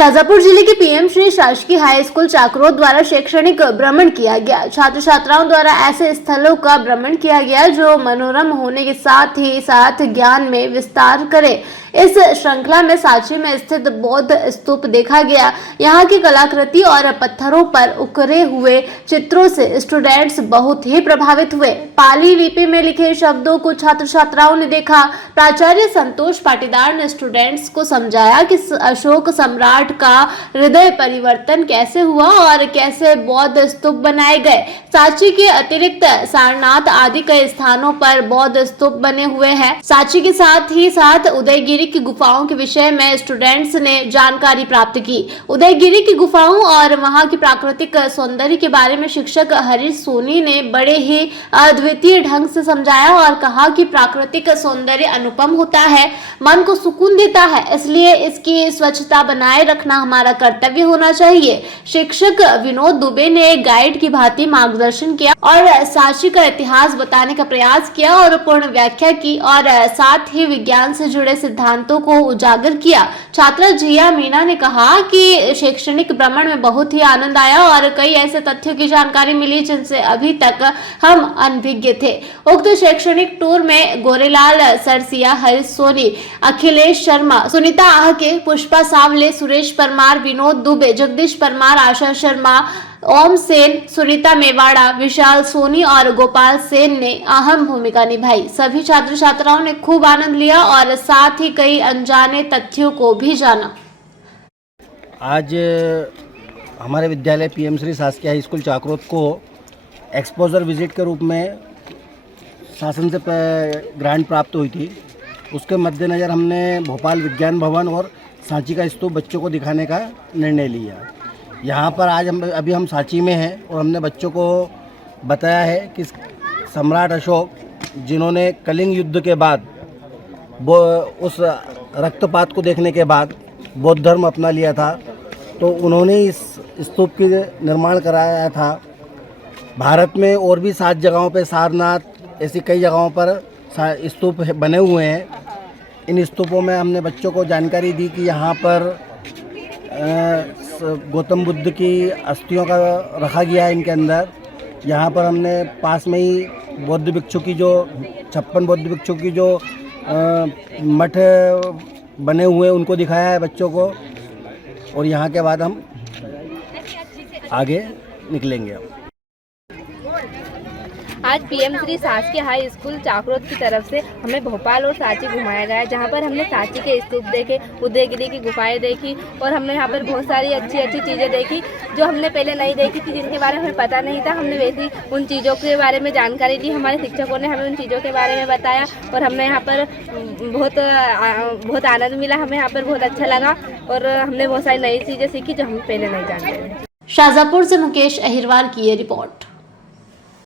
शाजापुर जिले के पीएम श्री शासकीय हाई स्कूल चाकरोद द्वारा शैक्षणिक भ्रमण किया गया। छात्र छात्राओं द्वारा ऐसे स्थलों का भ्रमण किया गया जो मनोरम होने के साथ ही साथ ज्ञान में विस्तार करे। इस श्रृंखला में सांची में स्थित बौद्ध स्तूप देखा गया। यहाँ की कलाकृति और पत्थरों पर उकरे हुए चित्रों से स्टूडेंट्स बहुत ही प्रभावित हुए। पाली लिपि में लिखे शब्दों को छात्र छात्राओं ने देखा। प्राचार्य संतोष पाटीदार ने स्टूडेंट्स को समझाया कि अशोक सम्राट का हृदय परिवर्तन कैसे हुआ और कैसे बौद्ध स्तूप बनाए गए। सांची के अतिरिक्त सारनाथ आदि कई स्थानों पर बौद्ध स्तूप बने हुए हैं। सांची के साथ ही साथ उदयगिरी की गुफाओं के विषय में स्टूडेंट्स ने जानकारी प्राप्त की। उदयगिरी की गुफाओं और वहां की प्राकृतिक सौंदर्य के बारे में शिक्षक हरीश सोनी ने बड़े ही अद्वितीय ढंग से समझाया और कहा कि प्राकृतिक सौंदर्य अनुपम होता है, मन को सुकून देता है, इसलिए इसकी स्वच्छता बनाए रखना हमारा कर्तव्य होना चाहिए। शिक्षक विनोद दुबे ने गाइड की भांति मार्गदर्शन किया और सांची का इतिहास बताने का प्रयास किया और पूर्ण व्याख्या की और साथ ही विज्ञान से जुड़े सिद्धांतों को उजागर किया। छात्रा जिया मीना ने कहा कि शैक्षणिक भ्रमण में बहुत ही आनंद आया और कई ऐसे तथ्यों की जानकारी मिली जिनसे अभी तक हम अनभिज्ञ थे। उक्त शैक्षणिक टूर में गोरेलाल सरसिया, हरीश सोनी, अखिलेश शर्मा, सुनीता आहके, पुष्पा सावले, सुरेश परमार, विनोद दुबे, जगदीश परमार, आशा शर्मा, ओम सेन, सुनीता मेवाड़ा, विशाल सोनी और गोपाल सेन ने अहम भूमिका निभाई। सभी छात्र छात्राओं ने खूब आनंद लिया और साथ ही कई अनजाने तथ्यों को भी जाना। आज हमारे विद्यालय पीएम श्री शासकीय हाई स्कूल चाकरोद को एक्सपोजर विजिट के रूप में शासन से ग्रांट प्राप्त हुई थी। उसके मद्देनज़र हमने भोपाल विज्ञान भवन और सांची का स्तूप बच्चों को दिखाने का निर्णय लिया। यहाँ पर आज हम सांची में हैं और हमने बच्चों को बताया है कि सम्राट अशोक, जिन्होंने कलिंग युद्ध के बाद वो उस रक्तपात को देखने के बाद बौद्ध धर्म अपना लिया था, तो उन्होंने इस स्तूप की निर्माण कराया था। भारत में और भी 7 जगहों पे, सारनाथ, ऐसी कई जगहों पर स्तूप बने हुए हैं। इन स्तूपों में हमने बच्चों को जानकारी दी कि यहाँ पर गौतम बुद्ध की अस्थियों का रखा गया है इनके अंदर। यहाँ पर हमने पास में ही बौद्ध भिक्षु की जो 56 बौद्ध भिक्षु की जो मठ बने हुए हैं उनको दिखाया है बच्चों को। और यहाँ के बाद हम आगे निकलेंगे। आज पीएम श्री शासकीय हाई स्कूल चाकरोद की तरफ से हमें भोपाल और सांची घुमाया गया, जहाँ पर हमने सांची के स्तूप देखे, उदयगिरी की गुफाएं देखी और हमने यहाँ पर बहुत सारी अच्छी अच्छी चीज़ें देखी जो हमने पहले नहीं देखी थी, जिनके बारे में हमें पता नहीं था। हमने वैसी उन चीज़ों के बारे में जानकारी ली। हमारे शिक्षकों ने हमें उन चीज़ों के बारे में बताया और हमने यहाँ पर बहुत आनंद मिला। हमें यहाँ पर बहुत अच्छा लगा और हमने बहुत सारी नई चीज़ें सीखी जो हम पहले नहीं जानते थे। शाजापुर से मुकेश अहिरवार की ये रिपोर्ट।